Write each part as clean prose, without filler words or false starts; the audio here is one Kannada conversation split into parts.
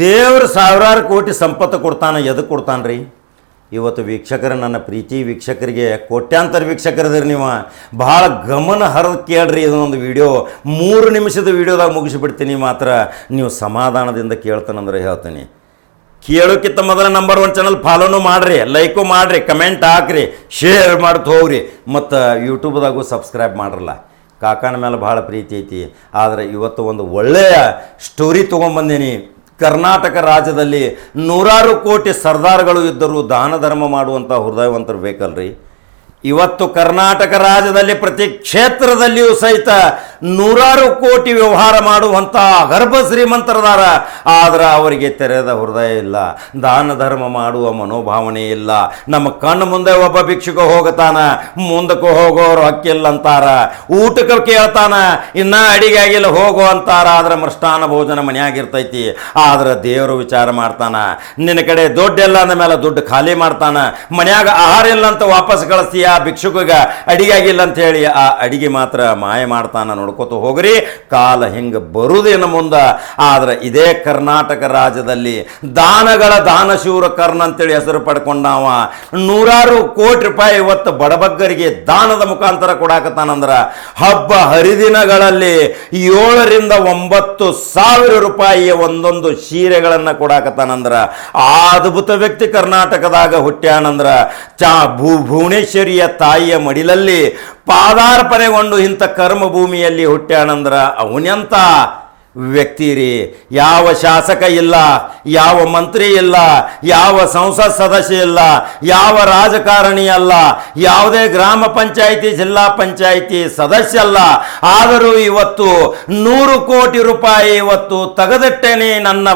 ದೇವ್ರು ಸಾವಿರಾರು ಕೋಟಿ ಸಂಪತ್ತು ಕೊಡ್ತಾನೆ. ಎದಕ್ಕೆ ಕೊಡ್ತಾನೆ ರೀ? ಇವತ್ತು ವೀಕ್ಷಕರು, ನನ್ನ ಪ್ರೀತಿ ವೀಕ್ಷಕರಿಗೆ, ಕೋಟ್ಯಾಂತರ ವೀಕ್ಷಕರಿದ್ರಿ ನೀವು, ಭಾಳ ಗಮನ ಹರಿದು ಕೇಳ್ರಿ. ಇದೊಂದು ವಿಡಿಯೋ 3 ನಿಮಿಷದ ವಿಡಿಯೋದಾಗ ಮುಗಿಸಿಬಿಡ್ತೀನಿ. ಮಾತ್ರ ನೀವು ಸಮಾಧಾನದಿಂದ ಕೇಳ್ತಾನಂದ್ರೆ ಹೇಳ್ತೀನಿ. ಕೇಳೋಕ್ಕಿಂತ ಮೊದಲ ನಂಬರ್ 1 ಚಾನಲ್ ಫಾಲೋನು ಮಾಡಿರಿ, ಲೈಕು ಮಾಡಿರಿ, ಕಮೆಂಟ್ ಹಾಕ್ರಿ, ಶೇರ್ ಮಾಡ್ತು ಹೋಗ್ರಿ, ಮತ್ತು ಯೂಟ್ಯೂಬ್ದಾಗೂ ಸಬ್ಸ್ಕ್ರೈಬ್ ಮಾಡ್ರಲ್ಲ. ಕಾಕನ ಮೇಲೆ ಭಾಳ ಪ್ರೀತಿ ಐತಿ. ಆದರೆ ಇವತ್ತು ಒಂದು ಒಳ್ಳೆಯ ಸ್ಟೋರಿ ತೊಗೊಂಬಂದೀನಿ. ಕರ್ನಾಟಕ ರಾಜ್ಯದಲ್ಲಿ ನೂರಾರು ಕೋಟಿ ಸರ್ದಾರ್ಗಳು ಇದ್ದರೂ ದಾನ ಧರ್ಮ ಮಾಡುವಂಥ ಹೃದಯವಂತರು ಬೇಕಲ್ರಿ. ಇವತ್ತು ಕರ್ನಾಟಕ ರಾಜ್ಯದಲ್ಲಿ ಪ್ರತಿ ಕ್ಷೇತ್ರದಲ್ಲಿಯೂ ಸಹಿತ ನೂರಾರು ಕೋಟಿ ವ್ಯವಹಾರ ಮಾಡುವಂಥ ಗರ್ಭ ಶ್ರೀಮಂತರದಾರ. ಆದರೆ ಅವರಿಗೆ ತೆರೆದ ಹೃದಯ ಇಲ್ಲ, ದಾನ ಧರ್ಮ ಮಾಡುವ ಮನೋಭಾವನೆ ಇಲ್ಲ. ನಮ್ಮ ಕಣ್ಣು ಮುಂದೆ ಒಬ್ಬ ಭಿಕ್ಷುಕ ಹೋಗತಾನ, ಮುಂದಕ್ಕೆ ಹೋಗೋರು ಹಕ್ಕಿಲ್ಲ ಅಂತಾರ, ಊಟಕ್ಕೆ ಕೇಳ್ತಾನ, ಇನ್ನ ಅಡಿಗೆ ಆಗಿಲ್ಲ ಹೋಗೋ ಅಂತಾರ. ಆದ್ರೆ ಮೃಷ್ಟಾನ ಭೋಜನ ಮನೆಯಾಗಿರ್ತೈತಿ. ಆದ್ರೆ ದೇವರು ವಿಚಾರ ಮಾಡ್ತಾನ, ನಿನ್ನ ಕಡೆ ದುಡ್ಡೆಲ್ಲ ಅಂದ ಮೇಲೆ ದುಡ್ಡು ಖಾಲಿ ಮಾಡ್ತಾನ. ಮನ್ಯಾಗ ಆಹಾರ ಇಲ್ಲ ಅಂತ ವಾಪಸ್ ಕಳಿಸ್ತೀಯ, ಭಿಕ್ಷುಕಗ ಅಡಿಗೆ ಆಗಿಲ್ಲ ಅಂತ ಹೇಳಿ ಆ ಅಡಿಗೆ ಮಾತ್ರ ಮಾಯ ಮಾಡ್ತಾನ. ನೋಡ್ಕೋತ ಹೋಗ್ರಿ, ಕಾಲ ಹಿಂಗೆ ಬರುವುದೇನು ಮುಂದೆ. ಆದ್ರೆ ಇದೇ ಕರ್ನಾಟಕ ರಾಜ್ಯದಲ್ಲಿ ದಾನಗಳ ದಾನಶೂರ ಕರ್ಣ ಅಂತೇಳಿ ಹೆಸರು ಪಡ್ಕೊಂಡಾವ ನೂರಾರು ಕೋಟಿ ರೂಪಾಯಿ ಇವತ್ತು ಬಡಬಗ್ಗರಿಗೆ ದಾನದ ಮುಖಾಂತರ ಕೊಡಾಕತ್ತಾನಂದ್ರ, ಹಬ್ಬ ಹರಿದಿನಗಳಲ್ಲಿ 7 ರಿಂದ 9 ಸಾವಿರ ರೂಪಾಯಿಯ ಒಂದೊಂದು ಸೀರೆಗಳನ್ನು ಕೊಡಾಕತ್ತಾನಂದ್ರ, ಆ ಅದ್ಭುತ ವ್ಯಕ್ತಿ ಕರ್ನಾಟಕದಾಗ ಹುಟ್ಟ್ಯಾನಂದ್ರ, ಭುವನೇಶ್ವರಿಯ ತಾಯಿಯ ಮಡಿಲಲ್ಲಿ ಪಾದಾರ್ಪಣೆಗೊಂಡು ಇಂಥ ಕರ್ಮಭೂಮಿಯಲ್ಲಿ ಹುಟ್ಟ್ಯಾನಂದ್ರ ಅವನೆಂತ ವ್ಯಕ್ತಿ ರೀ. ಯಾವ ಶಾಸಕ ಇಲ್ಲ, ಯಾವ ಮಂತ್ರಿ ಇಲ್ಲ, ಯಾವ ಸಂಸತ್ ಸದಸ್ಯ ಇಲ್ಲ, ಯಾವ ರಾಜಕಾರಣಿ ಅಲ್ಲ, ಯಾವುದೇ ಗ್ರಾಮ ಪಂಚಾಯಿತಿ ಜಿಲ್ಲಾ ಪಂಚಾಯಿತಿ ಸದಸ್ಯ ಅಲ್ಲ. ಆದರೂ ಇವತ್ತು 100 ಕೋಟಿ ರೂಪಾಯಿ ಇವತ್ತು ತೆಗೆದಿಟ್ಟೇನೆ ನನ್ನ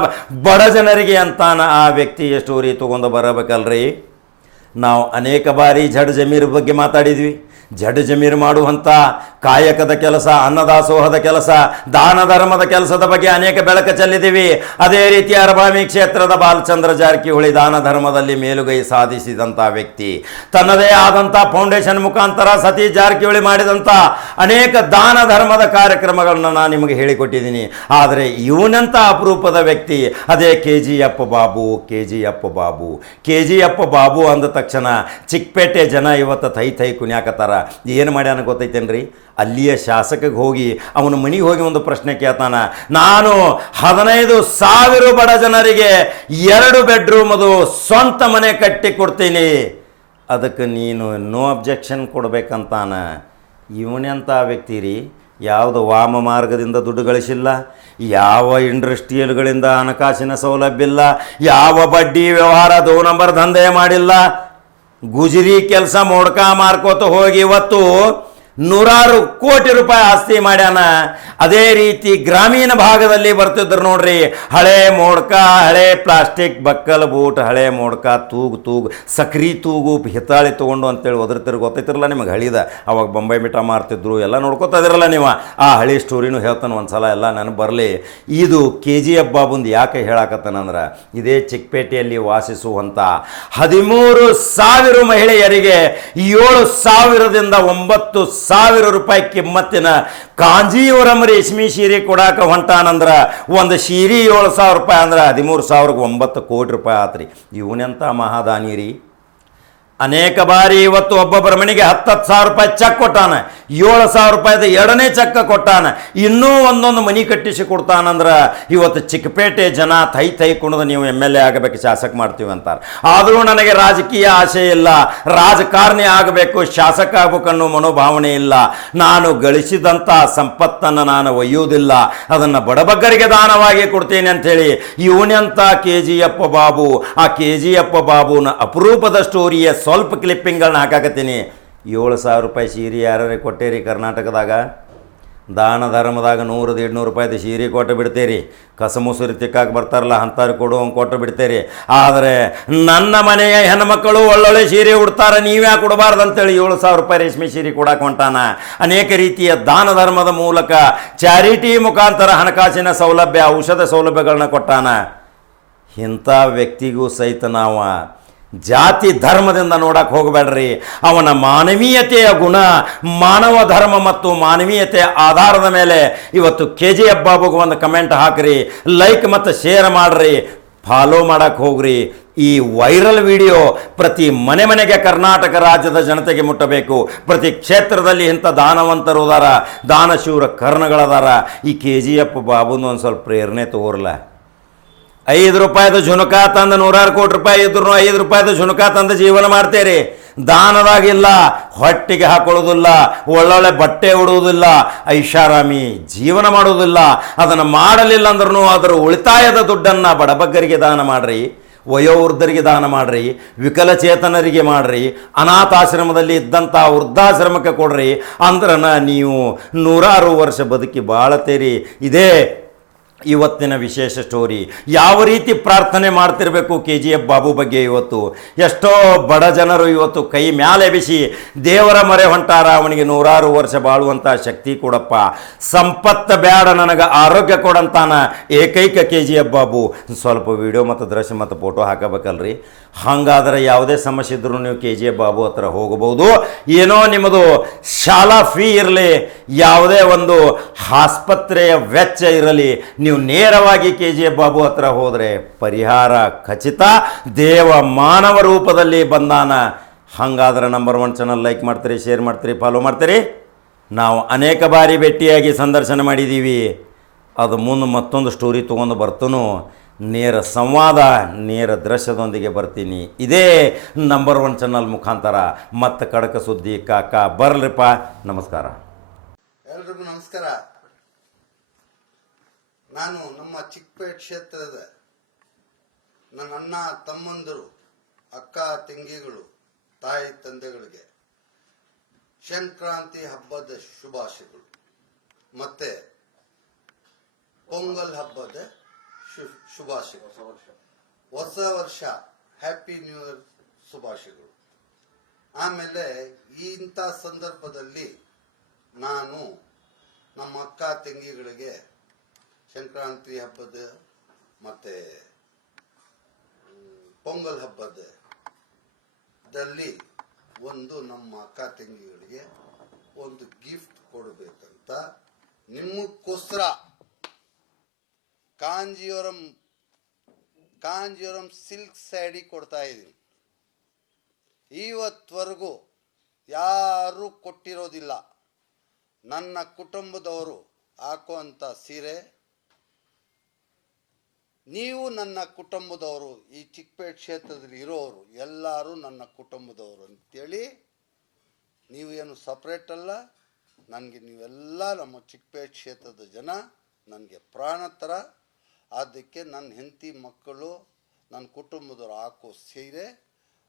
ಬಡ ಜನರಿಗೆ ಅಂತಾನ ಆ ವ್ಯಕ್ತಿಯ ಸ್ಟೋರಿ ತಗೊಂಡು ಬರಬೇಕಲ್ರಿ. ನಾವು ಅನೇಕ ಬಾರಿ ಜಡ್ ಜಮೀರ್ ಬಗ್ಗೆ ಮಾತಾಡಿದ್ವಿ. ಜಡ್ ಜಮೀರ್ ಮಾಡುವಂಥ ಕಾಯಕದ ಕೆಲಸ, ಅನ್ನದಾಸೋಹದ ಕೆಲಸ, ದಾನ ಧರ್ಮದ ಕೆಲಸದ ಬಗ್ಗೆ ಅನೇಕ ಬೆಳಕು ಚೆಲ್ಲಿದ್ದೀವಿ. ಅದೇ ರೀತಿ ಅರಬಾವಿ ಕ್ಷೇತ್ರದ ಬಾಲಚಂದ್ರ ಜಾರಕಿಹೊಳಿ ದಾನ ಧರ್ಮದಲ್ಲಿ ಮೇಲುಗೈ ಸಾಧಿಸಿದಂಥ ವ್ಯಕ್ತಿ. ತನ್ನದೇ ಆದಂಥ ಫೌಂಡೇಶನ್ ಮುಖಾಂತರ ಸತೀಶ್ ಜಾರಕಿಹೊಳಿ ಮಾಡಿದಂಥ ಅನೇಕ ದಾನ ಧರ್ಮದ ಕಾರ್ಯಕ್ರಮಗಳನ್ನು ನಾನು ನಿಮಗೆ ಹೇಳಿಕೊಟ್ಟಿದ್ದೀನಿ. ಆದರೆ ಇವನಂಥ ಅಪರೂಪದ ವ್ಯಕ್ತಿ ಅದೇ KGF ಬಾಬು. KGF ಬಾಬು ಅಂದ ತಕ್ಷಣ ಚಿಕ್ಕಪೇಟೆ ಜನ ಇವತ್ತು ತೈ ಕುಣ್ಯಾಕತ್ತಾರ. ಏನು ಮಾಡ್ಯಾನ ಗೊತ್ತೈತೇನ್ರಿ? ಅಲ್ಲಿಯ ಶಾಸಕಗೆ ಹೋಗಿ ಅವನ ಮನೆಗೆ ಹೋಗಿ ಒಂದು ಪ್ರಶ್ನೆ ಕೇಳ್ತಾನ. ನಾನು 15,000 ಬಡ ಜನರಿಗೆ 2 ಬೆಡ್ರೂಮ್ ಅದು ಸ್ವಂತ ಮನೆ ಕಟ್ಟಿ ಕೊಡ್ತೀನಿ, ಅದಕ್ಕೆ ನೀನು ನೋ ಅಬ್ಜೆಕ್ಷನ್ ಕೊಡ್ಬೇಕಂತಾನ. ಇವನೆಂಥ ವ್ಯಕ್ತಿ ರೀ? ಯಾವುದು ವಾಮ ಮಾರ್ಗದಿಂದ ದುಡ್ಡು ಗಳಿಸಿಲ್ಲ, ಯಾವ ಇಂಡಸ್ಟ್ರಿಯಲ್ಗಳಿಂದ ಹಣಕಾಸಿನ ಸೌಲಭ್ಯ ಇಲ್ಲ, ಯಾವ ಬಡ್ಡಿ ವ್ಯವಹಾರ 2 ನಂಬರ್ ದಂಧೆ ಮಾಡಿಲ್ಲ, ಗುಜರಿ ಕೆಲಸ ಮೊಡ್ಕ ಮಾರ್ಕೋತ ಹೋಗಿ ಇವತ್ತು ನೂರಾರು ಕೋಟಿ ರೂಪಾಯಿ ಆಸ್ತಿ ಮಾಡ್ಯಾನ. ಅದೇ ರೀತಿ ಗ್ರಾಮೀಣ ಭಾಗದಲ್ಲಿ ಬರ್ತಿದ್ರು ನೋಡ್ರಿ, ಹಳೆ ಮೋಡ್ಕ, ಹಳೆ ಪ್ಲಾಸ್ಟಿಕ್ ಬಕ್ಕಲ್ ಬೂಟ್, ಹಳೆ ಮೋಡ್ಕ, ತೂಗು ಸಕ್ರಿ ತೂಗು ಹಿತ್ತಾಳಿ ತೊಗೊಂಡು ಅಂತೇಳಿ ಒದರ್ತಿರು. ಗೊತ್ತೈತಿರಲ್ಲ ನಿಮಗೆ ಹಳಿದ, ಅವಾಗ ಬೊಂಬೈ ಮಿಠ ಮಾರ್ತಿದ್ರು, ಎಲ್ಲ ನೋಡ್ಕೊತಾ ಇದಿರಲ್ಲ ನೀವು. ಆ ಹಳಿ ಸ್ಟೋರಿನೂ ಹೇಳ್ತಾನೆ ಒಂದ್ಸಲ, ಎಲ್ಲ ನನಗೆ ಬರಲಿ. ಇದು KGF ಬಾಬುಂದು ಯಾಕೆ ಹೇಳಾಕತ್ತಾನಂದ್ರೆ, ಇದೇ ಚಿಕ್ಕಪೇಟೆಯಲ್ಲಿ ವಾಸಿಸುವಂಥ 13,000 ಮಹಿಳೆಯರಿಗೆ 7,000 ದಿಂದ 9,000 ರೂಪಾಯಿ ಕಿಮ್ಮತ್ತಿನ ಕಾಂಜೀವರಂ ರೇಷ್ಮೆ ಸೀರೆ ಕೊಡಾಕ ಹೊಂಟಾನಂದ್ರ, ಒಂದು ಸೀರೆ 7,000 ರೂಪಾಯಿ ಅಂದ್ರೆ 13,000ಕ್ಕೆ 9 ಕೋಟಿ ರೂಪಾಯಿ ಆತ್ರಿ. ಇವನೆಂಥ ಮಹಾದಾನಿ ರೀ. ಅನೇಕ ಬಾರಿ ಇವತ್ತು ಒಬ್ಬೊಬ್ಬರ ಮನೆಗೆ 10,000 ರೂಪಾಯಿ ಚೆಕ್ ಕೊಟ್ಟಾನ, 7,000 ರೂಪಾಯಿದ 2ನೇ ಚೆಕ್ ಕೊಟ್ಟಾನ, ಇನ್ನೂ ಒಂದೊಂದು ಮನೆ ಕಟ್ಟಿಸಿ ಕೊಡ್ತಾನಂದ್ರೆ ಇವತ್ತು ಚಿಕ್ಕಪೇಟೆ ಜನ ತೈ ಕುಣಿದು ನೀವು MLA ಆಗಬೇಕು, ಶಾಸಕ ಮಾಡ್ತೀವಿ ಅಂತಾರೆ. ಆದರೂ ನನಗೆ ರಾಜಕೀಯ ಆಸೆ ಇಲ್ಲ, ರಾಜಕಾರಣಿ ಆಗಬೇಕು, ಶಾಸಕ ಆಗಬೇಕು ಅನ್ನೋ ಮನೋಭಾವನೆ ಇಲ್ಲ. ನಾನು ಗಳಿಸಿದಂಥ ಸಂಪತ್ತನ್ನು ನಾನು ಒಯ್ಯುವುದಿಲ್ಲ, ಅದನ್ನು ಬಡಬಗ್ಗರಿಗೆ ದಾನವಾಗಿ ಕೊಡ್ತೇನೆ ಅಂಥೇಳಿ ಇವನೆಂಥ KGF ಬಾಬು. ಆ KGF ಬಾಬುನ ಅಪರೂಪದ ಸ್ಟೋರಿಯ ಸ್ವಲ್ಪ ಕ್ಲಿಪ್ಪಿಂಗ್ಗಳನ್ನ ಹಾಕಾಕತ್ತೀನಿ. 7,000 ರೂಪಾಯಿ ಸೀರೆ ಯಾರು ಕೊಟ್ಟೇರಿ ಕರ್ನಾಟಕದಾಗ? ದಾನ ಧರ್ಮದಾಗ 100-200 ರೂಪಾಯಿದು ಸೀರೆ ಕೊಟ್ಟು ಬಿಡ್ತೀರಿ. ಕಸಮುಸುರಿ ತಿಕ್ಕಾಕ ಬರ್ತಾರಲ್ಲ ಅಂಥವ್ರು ಕೊಡುವಂಗೆ ಕೊಟ್ಟು ಬಿಡ್ತೀರಿ. ಆದರೆ ನನ್ನ ಮನೆಯ ಹೆಣ್ಮಕ್ಕಳು ಒಳ್ಳೊಳ್ಳೆ ಸೀರೆ ಉಡ್ತಾರೆ, ನೀವ್ಯಾಕೆ ಕೊಡಬಾರ್ದು ಅಂತೇಳಿ 7,000 ರೂಪಾಯಿ ರೇಷ್ಮೆ ಸೀರೆ ಕೊಡಕ್ಕೆ ಹೊಂಟಾನ. ಅನೇಕ ರೀತಿಯ ದಾನ ಧರ್ಮದ ಮೂಲಕ ಚಾರಿಟಿ ಮುಖಾಂತರ ಹಣಕಾಸಿನ ಸೌಲಭ್ಯ, ಔಷಧ ಸೌಲಭ್ಯಗಳನ್ನ ಕೊಟ್ಟಾನ. ಇಂಥ ವ್ಯಕ್ತಿಗೂ ಸಹಿತ ನಾವು ಜಾತಿ ಧರ್ಮದಿಂದ ನೋಡಕ್ಕೆ ಹೋಗಬೇಡ್ರಿ. ಅವನ ಮಾನವೀಯತೆಯ ಗುಣ, ಮಾನವ ಧರ್ಮ ಮತ್ತು ಮಾನವೀಯತೆಯ ಆಧಾರದ ಮೇಲೆ ಇವತ್ತು KGF ಬಾಬುಗೆ ಒಂದು ಕಮೆಂಟ್ ಹಾಕ್ರಿ, ಲೈಕ್ ಮತ್ತು ಶೇರ್ ಮಾಡಿರಿ, ಫಾಲೋ ಮಾಡಕ್ಕೆ ಹೋಗ್ರಿ. ಈ ವೈರಲ್ ವಿಡಿಯೋ ಪ್ರತಿ ಮನೆ ಮನೆಗೆ ಕರ್ನಾಟಕ ರಾಜ್ಯದ ಜನತೆಗೆ ಮುಟ್ಟಬೇಕು. ಪ್ರತಿ ಕ್ಷೇತ್ರದಲ್ಲಿ ಇಂಥ ದಾನವಂತರು ಅದಾರ, ದಾನಶೂರ ಕರ್ಣಗಳದಾರ. ಈ KGF ಬಾಬುನ ಒಂದು ಸ್ವಲ್ಪ ಪ್ರೇರಣೆ ತಗೋರಲ್ಲ. 5 ರೂಪಾಯಿದು ಝುಣಕ ತಂದು 100 ಕೋಟಿ ರೂಪಾಯಿ ಇದ್ರು 5 ರೂಪಾಯಿದು ಝುಣಕ ತಂದು ಜೀವನ ಮಾಡ್ತೀರಿ. ದಾನದಾಗಿಲ್ಲ, ಹೊಟ್ಟಿಗೆ ಹಾಕೊಳ್ಳೋದಿಲ್ಲ, ಒಳ್ಳೊಳ್ಳೆ ಬಟ್ಟೆ ಉಡುವುದಿಲ್ಲ, ಐಷಾರಾಮಿ ಜೀವನ ಮಾಡೋದಿಲ್ಲ. ಅದನ್ನು ಮಾಡಲಿಲ್ಲ ಅಂದ್ರೂ ಅದರ ಉಳಿತಾಯದ ದುಡ್ಡನ್ನು ಬಡಬಗ್ಗರಿಗೆ ದಾನ ಮಾಡಿರಿ, ವಯೋವೃದ್ಧರಿಗೆ ದಾನ ಮಾಡಿರಿ, ವಿಕಲಚೇತನರಿಗೆ ಮಾಡಿರಿ, ಅನಾಥಾಶ್ರಮದಲ್ಲಿ ಇದ್ದಂಥ ವೃದ್ಧಾಶ್ರಮಕ್ಕೆ ಕೊಡ್ರಿ. ಅಂದ್ರನ ನೀವು 100 ವರ್ಷ ಬದುಕಿ ಬಾಳತೀರಿ. ಇದೇ ಇವತ್ತಿನ ವಿಶೇಷ ಸ್ಟೋರಿ. ಯಾವ ರೀತಿ ಪ್ರಾರ್ಥನೆ ಮಾಡ್ತಿರಬೇಕು KGF ಬಾಬು ಬಗ್ಗೆ. ಇವತ್ತು ಎಷ್ಟೋ ಬಡ ಜನರು ಇವತ್ತು ಕೈ ಮ್ಯಾಲೆ ಬಿಸಿ ದೇವರ ಮೊರೆ ಹೊಂಟಾರ, ಅವನಿಗೆ 100 ವರ್ಷ ಬಾಳುವಂಥ ಶಕ್ತಿ ಕೊಡಪ್ಪ, ಸಂಪತ್ತು ಬೇಡ ನನಗೆ ಆರೋಗ್ಯ ಕೊಡಂತಾನ ಏಕೈಕ KGF ಬಾಬು. ಸ್ವಲ್ಪ ವಿಡಿಯೋ ಮತ್ತು ದೃಶ್ಯ ಮತ್ತು ಫೋಟೋ ಹಾಕಬೇಕಲ್ರಿ. ಹಾಗಾದರೆ ಯಾವುದೇ ಸಮಸ್ಯೆ ಇದ್ರೂ ನೀವು KGF ಬಾಬು ಹತ್ರ ಹೋಗಬಹುದು. ಏನೋ ನಿಮ್ಮದು ಶಾಲಾ ಫೀ ಇರಲಿ, ಯಾವುದೇ ಒಂದು ಆಸ್ಪತ್ರೆಯ ವೆಚ್ಚ ಇರಲಿ, ನೀವು ನೇರವಾಗಿ KGF ಬಾಬು ಹತ್ರ ಹೋದರೆ ಪರಿಹಾರ ಖಚಿತ. ದೇವ ಮಾನವ ರೂಪದಲ್ಲಿ ಬಂದಾನ. ಹಾಗಾದ್ರೆ ನಂಬರ್ 1 ಚಾನಲ್ ಲೈಕ್ ಮಾಡ್ತೀರಿ, ಶೇರ್ ಮಾಡ್ತೀರಿ, ಫಾಲೋ ಮಾಡ್ತೀರಿ. ನಾವು ಅನೇಕ ಬಾರಿ ಭೇಟಿಯಾಗಿ ಸಂದರ್ಶನ ಮಾಡಿದ್ದೀವಿ. ಅದು ಮುಂದೆ ಮತ್ತೊಂದು ಸ್ಟೋರಿ ತೊಗೊಂಡು ಬರ್ತನೂ, ನೇರ ಸಂವಾದ, ನೇರ ದೃಶ್ಯದೊಂದಿಗೆ ಬರ್ತೀನಿ. ಇದೇ ನಂಬರ್ 1 ಚಾನಲ್ ಮುಖಾಂತರ. ಮತ್ತೆ ಕಡಕ ಸುದ್ದಿ ಕಾಕ ಬರ್ಲಿಪ್ಪ. ನಮಸ್ಕಾರ. ಎಲ್ರಿಗೂ ನಮಸ್ಕಾರ. ನಾನು ನಮ್ಮ ಚಿಕ್ಕಪೇಟೆ ಕ್ಷೇತ್ರದ ನನ್ನ ಅಣ್ಣ ತಮ್ಮಂದರು, ಅಕ್ಕ ತಂಗಿಗಳು, ತಾಯಿ ತಂದೆಗಳಿಗೆ ಸಂಕ್ರಾಂತಿ ಹಬ್ಬದ ಶುಭಾಶಯಗಳು ಮತ್ತೆ ಪೊಂಗಲ್ ಹಬ್ಬದ ಶುಭಾಶಯಗಳು, ಹೊಸ ವರ್ಷ ಹ್ಯಾಪಿ ನ್ಯೂ ಇಯರ್ ಶುಭಾಶಯಗಳು. ಆಮೇಲೆ ಇಂಥ ಸಂದರ್ಭದಲ್ಲಿ ನಾನು ನಮ್ಮ ಅಕ್ಕ ತಂಗಿಗಳಿಗೆ ಸಂಕ್ರಾಂತಿ ಹಬ್ಬದ ಮತ್ತೆ ಪೊಂಗಲ್ ಹಬ್ಬದಲ್ಲಿ ಒಂದು ನಮ್ಮ ಅಕ್ಕ ತಂಗಿಗಳಿಗೆ ಒಂದು ಗಿಫ್ಟ್ ಕೊಡಬೇಕಂತ ನಿಮ್ಮಕ್ಕೋಸ್ಕರ ಕಾಂಜೀವರಂ ಸಿಲ್ಕ್ ಸ್ಯಾಡಿ ಕೊಡ್ತಾ ಇದ್ದೀನಿ. ಇವತ್ವರೆಗೂ ಯಾರು ಕೊಟ್ಟಿರೋದಿಲ್ಲ. ನನ್ನ ಕುಟುಂಬದವರು ಹಾಕುವಂಥ ಸೀರೆ, ನೀವು ನನ್ನ ಕುಟುಂಬದವರು, ಈ ಚಿಕ್ಕಪೇಟೆ ಕ್ಷೇತ್ರದಲ್ಲಿ ಇರೋರು ಎಲ್ಲರೂ ನನ್ನ ಕುಟುಂಬದವರು ಅಂತೇಳಿ, ನೀವು ಏನು ಸಪ್ರೇಟ್ ಅಲ್ಲ, ನನಗೆ ನೀವೆಲ್ಲ ನಮ್ಮ ಚಿಕ್ಕಪೇಟೆ ಕ್ಷೇತ್ರದ ಜನ ನನಗೆ ಪ್ರಾಣ ಥರ. ಅದಕ್ಕೆ ನನ್ನ ಹೆಂಡತಿ ಮಕ್ಕಳು ನನ್ನ ಕುಟುಂಬದವರು ಹಾಕೋ ಸೀರೆ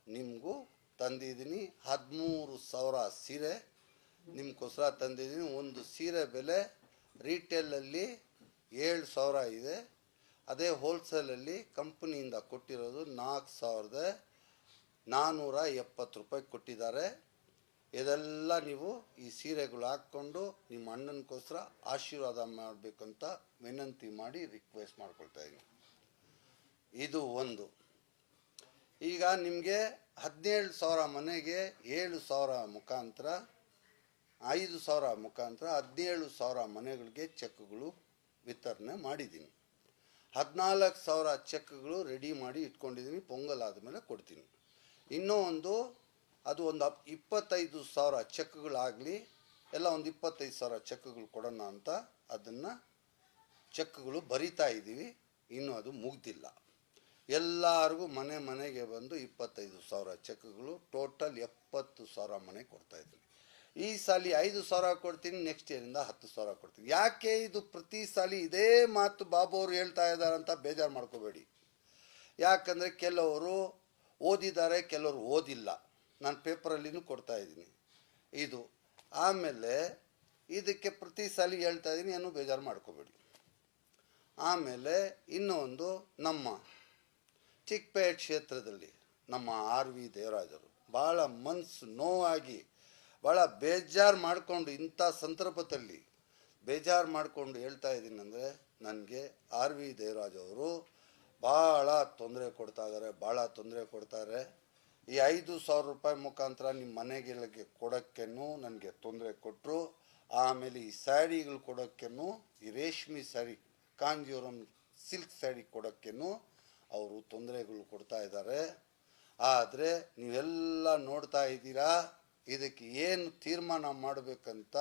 ನಿಮಗೂ ತಂದಿದ್ದೀನಿ. 13,000 ಸೀರೆ ನಿಮ್ಗೋಸ್ಕರ ತಂದಿದ್ದೀನಿ. ಒಂದು ಸೀರೆ ಬೆಲೆ ರಿಟೇಲಲ್ಲಿ 7,000 ಇದೆ. ಅದೇ ಹೋಲ್ಸೇಲಲ್ಲಿ ಕಂಪನಿಯಿಂದ ಕೊಟ್ಟಿರೋದು 4,470 ರೂಪಾಯಿ ಕೊಟ್ಟಿದ್ದಾರೆ. ಇದೆಲ್ಲ ನೀವು ಈ ಸೀರೆಗಳು ಹಾಕ್ಕೊಂಡು ನಿಮ್ಮ ಅಣ್ಣನಿಗೋಸ್ಕರ ಆಶೀರ್ವಾದ ಮಾಡಬೇಕಂತ ವಿನಂತಿ ಮಾಡಿ ರಿಕ್ವೆಸ್ಟ್ ಮಾಡ್ಕೊಳ್ತಾ ಇದ್ದೀನಿ. ಇದು ಒಂದು. ಈಗ ನಿಮಗೆ 17,000 ಮನೆಗೆ 7,000 ಮುಖಾಂತರ 5,000 ಮುಖಾಂತರ 17,000 ಮನೆಗಳಿಗೆ ಚೆಕ್ಗಳು ವಿತರಣೆ ಮಾಡಿದ್ದೀನಿ. 14,000 ಚೆಕ್ಗಳು ರೆಡಿ ಮಾಡಿ ಇಟ್ಕೊಂಡಿದ್ದೀನಿ. ಪೊಂಗಲ್ ಆದಮೇಲೆ ಕೊಡ್ತೀನಿ. ಇನ್ನೂ ಅದು ಒಂದು 25,000 ಚೆಕ್ಗಳಾಗಲಿ, ಎಲ್ಲ ಒಂದು 25,000 ಚೆಕ್ಗಳು ಕೊಡೋಣ ಅಂತ ಅದನ್ನು ಚೆಕ್ಗಳು ಬರಿತಾ ಇದ್ದೀವಿ. ಇನ್ನೂ ಅದು ಮುಗ್ದಿಲ್ಲ. ಎಲ್ಲರಿಗೂ ಮನೆಗೆ ಬಂದು 25,000 ಚೆಕ್ಗಳು, ಟೋಟಲ್ 70,000 ಮನೆ ಕೊಡ್ತಾಯಿದ್ದೀನಿ. ಈ ಸಾಲ 5,000 ಕೊಡ್ತೀನಿ, ನೆಕ್ಸ್ಟ್ ಇಯರಿಂದ 10,000 ಕೊಡ್ತೀನಿ. ಯಾಕೆ ಇದು ಪ್ರತಿ ಸಾಲ ಇದೇ ಮಾತು ಬಾಬು ಅವರು ಹೇಳ್ತಾ ಇದ್ದಾರೆ ಅಂತ ಬೇಜಾರು ಮಾಡ್ಕೋಬೇಡಿ. ಯಾಕಂದರೆ ಕೆಲವರು ಓದಿದ್ದಾರೆ, ಕೆಲವರು ಓದಿಲ್ಲ. ನಾನು ಪೇಪರಲ್ಲಿನೂ ಕೊಡ್ತಾ ಇದ್ದೀನಿ ಇದು. ಆಮೇಲೆ ಇದಕ್ಕೆ ಪ್ರತಿ ಸಾಲ ಹೇಳ್ತಾ ಇದ್ದೀನಿ, ಏನೂ ಬೇಜಾರು ಮಾಡ್ಕೋಬೇಡಿ. ಆಮೇಲೆ ಇನ್ನೊಂದು, ನಮ್ಮ ಚಿಕ್ಕಪೇಟೆ ಕ್ಷೇತ್ರದಲ್ಲಿ ನಮ್ಮ RV ದೇವರಾಜರು ಭಾಳ ಮನಸ್ಸು ನೋವಾಗಿ, ಭಾಳ ಬೇಜಾರು ಮಾಡಿಕೊಂಡು, ಇಂಥ ಸಂದರ್ಭದಲ್ಲಿ ಬೇಜಾರು ಮಾಡಿಕೊಂಡು ಹೇಳ್ತಾ ಇದ್ದೀನಿ ಅಂದರೆ, ನನಗೆ RV ದೇವರಾಜ್ ಅವರು ಭಾಳ ತೊಂದರೆ ಕೊಡ್ತಾ ಇದ್ದಾರೆ. ಈ 5,000 ರೂಪಾಯಿ ಮುಖಾಂತರ ನಿಮ್ಮ ಮನೆಗಳಿಗೆ ಕೊಡೋಕ್ಕೇನು ನನಗೆ ತೊಂದರೆ ಕೊಟ್ಟರು. ಆಮೇಲೆ ಈ ಸ್ಯಾರಿಗಳು ಕೊಡೋಕ್ಕೇನು, ಈ ರೇಷ್ಮೆ ಸ್ಯಾರಿ ಕಾಂಜೀವರಂ ಸಿಲ್ಕ್ ಸ್ಯಾರಿ ಕೊಡೋಕ್ಕೇನು ಅವರು ತೊಂದರೆಗಳು ಕೊಡ್ತಾ ಇದ್ದಾರೆ. ಆದರೆ ನೀವೆಲ್ಲ ನೋಡ್ತಾ ಇದ್ದೀರಾ, ಇದಕ್ಕೆ ಏನು ತೀರ್ಮಾನ ಮಾಡಬೇಕಂತ,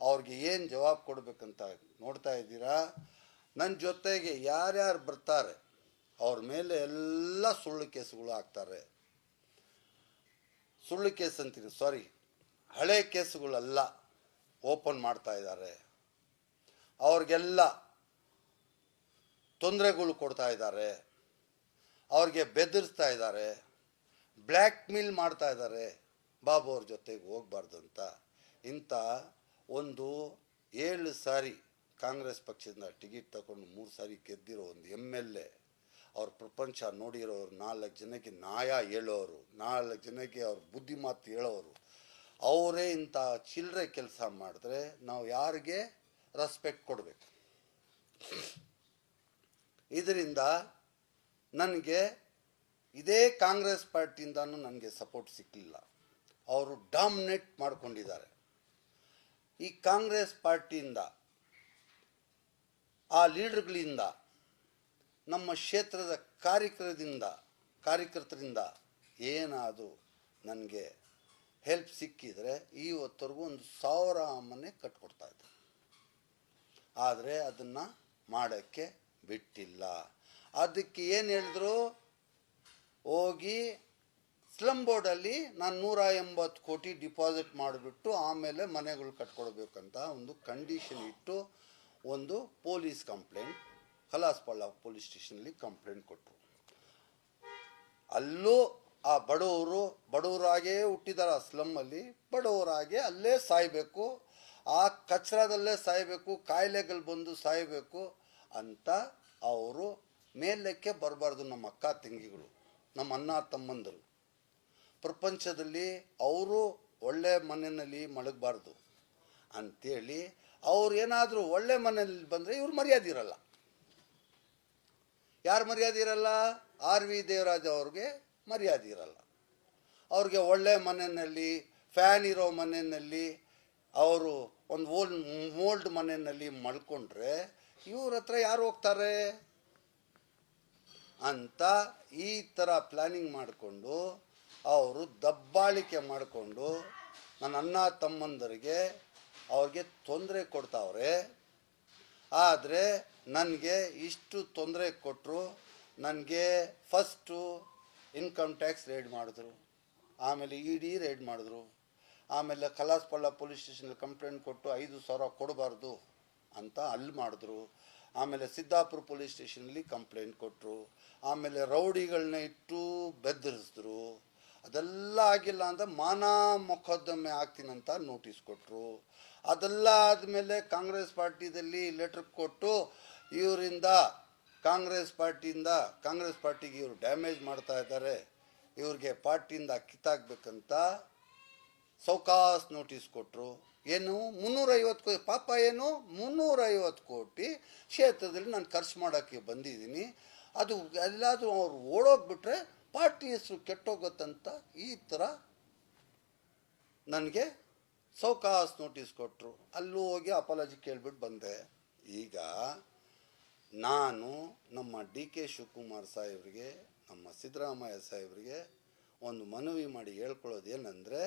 ಅವ್ರಿಗೆ ಏನು ಜವಾಬು ಕೊಡಬೇಕಂತ ನೋಡ್ತಾ ಇದ್ದೀರಾ. ನನ್ನ ಜೊತೆಗೆ ಯಾರ್ಯಾರು ಬರ್ತಾರೆ ಅವ್ರ ಮೇಲೆ ಎಲ್ಲ ಸುಳ್ಳು ಕೇಸುಗಳು ಹಾಕ್ತಾರೆ. ಸುಳ್ಳು ಕೇಸ್ ಅಂತೀನಿ, ಸಾರಿ, ಹಳೆ ಕೇಸುಗಳೆಲ್ಲ ಓಪನ್ ಮಾಡ್ತಾ ಇದ್ದಾರೆ. ಅವ್ರಿಗೆಲ್ಲ ತೊಂದರೆಗಳು ಕೊಡ್ತಾ ಇದ್ದಾರೆ, ಅವ್ರಿಗೆ ಬೆದರಿಸ್ತಾ ಇದ್ದಾರೆ, ಬ್ಲ್ಯಾಕ್ ಮೇಲ್ ಮಾಡ್ತಾ ಇದ್ದಾರೆ ಬಾಬು ಅವ್ರ ಜೊತೆಗೆ ಹೋಗ್ಬಾರ್ದು ಅಂತ. ಇಂಥ ಒಂದು 7 ಸಾರಿ ಕಾಂಗ್ರೆಸ್ ಪಕ್ಷದಿಂದ ಟಿಕೆಟ್ ತಗೊಂಡು 3 ಸಾರಿ ಗೆದ್ದಿರೋ ಒಂದು MLA, ಅವ್ರ ಪ್ರಪಂಚ ನೋಡಿರೋರು, 4 ಜನಕ್ಕೆ ನ್ಯಾಯ ಹೇಳೋರು, 4 ಜನಕ್ಕೆ ಅವ್ರ ಬುದ್ಧಿ ಮಾತು ಹೇಳೋರು, ಅವರೇ ಇಂಥ ಚಿಲ್ಲರೆ ಕೆಲಸ ಮಾಡಿದ್ರೆ ನಾವು ಯಾರಿಗೆ ರೆಸ್ಪೆಕ್ಟ್ ಕೊಡಬೇಕು? ಇದರಿಂದ ನನಗೆ ಇದೇ ಕಾಂಗ್ರೆಸ್ ಪಾರ್ಟಿಯಿಂದನೂ ನನಗೆ ಸಪೋರ್ಟ್ ಸಿಕ್ಕಲಿಲ್ಲ. ಅವರು ಡಾಮಿನೇಟ್ ಮಾಡ್ಕೊಂಡಿದ್ದಾರೆ. ಈ ಕಾಂಗ್ರೆಸ್ ಪಾರ್ಟಿಯಿಂದ, ಆ ಲೀಡರ್ಗಳಿಂದ, ನಮ್ಮ ಕ್ಷೇತ್ರದ ಕಾರ್ಯಕರ್ತರಿಂದ ಏನಾದರೂ ನನಗೆ ಹೆಲ್ಪ್ ಸಿಕ್ಕಿದರೆ ಇವತ್ತರೆಗೂ 1,000 ಮನೆ ಕಟ್ಕೊಡ್ತಾ ಇದ್ದೆ. ಆದರೆ ಅದನ್ನು ಮಾಡೋಕ್ಕೆ ಬಿಟ್ಟಿಲ್ಲ. ಅದಕ್ಕೆ ಏನು ಹೇಳಿದ್ರು, ಹೋಗಿ ಸ್ಲಮ್ ಬೋರ್ಡಲ್ಲಿ ನಾನು 180 ಕೋಟಿ ಡಿಪಾಸಿಟ್ ಮಾಡಿಬಿಟ್ಟು ಆಮೇಲೆ ಮನೆಗಳು ಕಟ್ಕೊಡ್ಬೇಕಂತ ಒಂದು ಕಂಡೀಷನ್ ಇಟ್ಟು ಒಂದು ಪೊಲೀಸ್ ಕಂಪ್ಲೇಂಟ್ ಕಲಾಸ್ಪಳ್ಳ ಪೊಲೀಸ್ ಸ್ಟೇಷನಲ್ಲಿ ಕಂಪ್ಲೇಂಟ್ ಕೊಟ್ಟರು. ಅಲ್ಲೂ ಆ ಬಡವರಾಗೇ ಹುಟ್ಟಿದಾರೆ, ಆ ಸ್ಲಮ್ಮಲ್ಲಿ ಬಡವರಾಗೆ ಅಲ್ಲೇ ಸಾಯಬೇಕು, ಆ ಕಚರದಲ್ಲೇ ಸಾಯಬೇಕು, ಕಾಯಿಲೆಗಳು ಬಂದು ಸಾಯಬೇಕು ಅಂತ ಅವರು ಮೇಲಕ್ಕೆ ಬರಬಾರ್ದು. ನಮ್ಮ ಅಕ್ಕ ತಂಗಿಗಳು, ನಮ್ಮ ಅಣ್ಣ ತಮ್ಮಂದರು ಪ್ರಪಂಚದಲ್ಲಿ ಅವರು ಒಳ್ಳೆ ಮನೆಯಲ್ಲಿ ಮಲಗಬಾರ್ದು ಅಂಥೇಳಿ ಅವ್ರು ಏನಾದರೂ ಒಳ್ಳೆ ಮನೆಯಲ್ಲಿ ಬಂದರೆ ಇವ್ರು ಮರ್ಯಾದೆ ಇರಲ್ಲ. ಯಾರು ಮರ್ಯಾದೆ ಇರಲ್ಲ? RV ದೇವರಾಜ್ ಅವ್ರಿಗೆ ಮರ್ಯಾದೆ ಇರಲ್ಲ. ಅವ್ರಿಗೆ ಒಳ್ಳೆ ಮನೆಯಲ್ಲಿ, ಫ್ಯಾನ್ ಇರೋ ಮನೆಯಲ್ಲಿ, ಅವರು ಒಂದು ಮೋಲ್ಡ್ ಮನೆಯಲ್ಲಿ ಮಲ್ಕೊಂಡ್ರೆ ಇವ್ರ ಹತ್ರ ಯಾರು ಹೋಗ್ತಾರೆ ಅಂತ ಈ ಥರ ಪ್ಲ್ಯಾನಿಂಗ್ ಮಾಡಿಕೊಂಡು ಅವರು ದಬ್ಬಾಳಿಕೆ ಮಾಡಿಕೊಂಡು ನನ್ನ ಅಣ್ಣ ತಮ್ಮಂದರಿಗೆ ಅವ್ರಿಗೆ ತೊಂದರೆ ಕೊಡ್ತಾವ್ರೆ. ಆದರೆ ನನಗೆ ಇಷ್ಟು ತೊಂದರೆ ಕೊಟ್ಟರು. ನನಗೆ ಫಸ್ಟು ಇನ್ಕಮ್ ಟ್ಯಾಕ್ಸ್ ರೇಡ್ ಮಾಡಿದ್ರು, ಆಮೇಲೆ ED ರೇಡ್ ಮಾಡಿದ್ರು, ಆಮೇಲೆ ಕಲಾಸ್ಪಳ್ಳ ಪೊಲೀಸ್ ಸ್ಟೇಷನಲ್ಲಿ ಕಂಪ್ಲೇಂಟ್ ಕೊಟ್ಟು 5,000 ಕೊಡಬಾರ್ದು ಅಂತ ಅಲ್ಲಿ ಮಾಡಿದ್ರು. ಆಮೇಲೆ ಸಿದ್ದಾಪುರ ಪೊಲೀಸ್ ಸ್ಟೇಷನಲ್ಲಿ ಕಂಪ್ಲೇಂಟ್ ಕೊಟ್ಟರು. ಆಮೇಲೆ ರೌಡಿಗಳನ್ನ ಇಟ್ಟು ಬೆದರಿಸಿದ್ರು. ಅದೆಲ್ಲ ಆಗಿಲ್ಲ ಅಂತ ಮಾನ ಮೊಕದ್ದಮೆ ಆಗ್ತೀನಂತ ನೋಟಿಸ್ ಕೊಟ್ಟರು. ಅದೆಲ್ಲ ಆದಮೇಲೆ ಕಾಂಗ್ರೆಸ್ ಪಾರ್ಟಿದಲ್ಲಿ ಲೆಟ್ರ್ ಕೊಟ್ಟು ಇವರಿಂದ ಕಾಂಗ್ರೆಸ್ ಪಾರ್ಟಿಗೆ ಇವರು ಡ್ಯಾಮೇಜ್ ಮಾಡ್ತಾ ಇದ್ದಾರೆ, ಇವ್ರಿಗೆ ಪಾರ್ಟಿಯಿಂದ ಕಿತ್ತಾಕ್ಬೇಕಂತ ಸೌಕಾಸ್ ನೋಟಿಸ್ ಕೊಟ್ಟರು. ಏನು 350 ಕೋಟಿ, ಪಾಪ ಏನು 350 ಕೋಟಿ ಕ್ಷೇತ್ರದಲ್ಲಿ ನಾನು ಖರ್ಚು ಮಾಡೋಕ್ಕೆ ಬಂದಿದ್ದೀನಿ, ಅದು ಎಲ್ಲಾದರೂ ಅವ್ರು ಓಡೋಗ್ಬಿಟ್ರೆ ಪಾರ್ಟಿ ಹೆಸರು ಕೆಟ್ಟೋಗುತ್ತಂತ ಈ ಥರ ನನಗೆ ಸೌಕಾಸ್ ನೋಟಿಸ್ ಕೊಟ್ಟರು. ಅಲ್ಲೂ ಹೋಗಿ ಅಪಾಲಜಿ ಕೇಳ್ಬಿಟ್ಟು ಬಂದೆ. ಈಗ ನಾನು ನಮ್ಮ DK ಶಿವಕುಮಾರ್ ಸಾಹೇಬ್ರಿಗೆ, ನಮ್ಮ ಸಿದ್ದರಾಮಯ್ಯ ಸಾಹೇಬ್ರಿಗೆ ಒಂದು ಮನವಿ ಮಾಡಿ ಹೇಳ್ಕೊಳ್ಳೋದು ಏನಂದರೆ,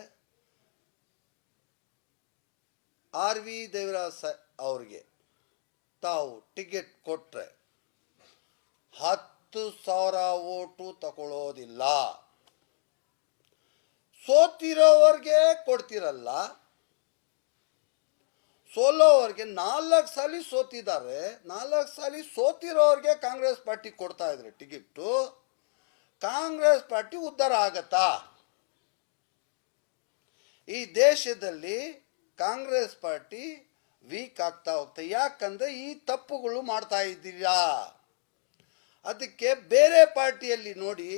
RV ದೇವರಾಜ್ ಅವ್ರಿಗೆ ತಾವು ಟಿಕೆಟ್ ಕೊಟ್ಟರೆ 10,000 ಓಟು ತಗೊಳ್ಳೋದಿಲ್ಲ. ಸೋತಿರೋವ್ರಿಗೆ ಕೊಡ್ತಿರಲ್ಲ, ಸೋಲೋವರ್ಗೆ 4 ಸಾಲಿ ಸೋತಿದ್ದಾರೆ, 4 ಸಾಲಿ ಸೋತಿರೋರಿಗೆ ಕಾಂಗ್ರೆಸ್ ಪಾರ್ಟಿ ಕೊಡ್ತಾ ಇದ್ರೆ ಟಿಕೆಟು. ಕಾಂಗ್ರೆಸ್ ಪಾರ್ಟಿ ಉದ್ಧಾರ ಆಗತ್ತಾ? ಈ ದೇಶದಲ್ಲಿ ಕಾಂಗ್ರೆಸ್ ಪಾರ್ಟಿ ವೀಕ್ ಆಗ್ತಾ ಹೋಗ್ತಾ. ಯಾಕಂದ್ರೆ ಈ ತಪ್ಪುಗಳು ಮಾಡ್ತಾ ಇದ್ದೀರಾ. ಅದಕ್ಕೆ ಬೇರೆ ಪಾರ್ಟಿಯಲ್ಲಿ ನೋಡಿ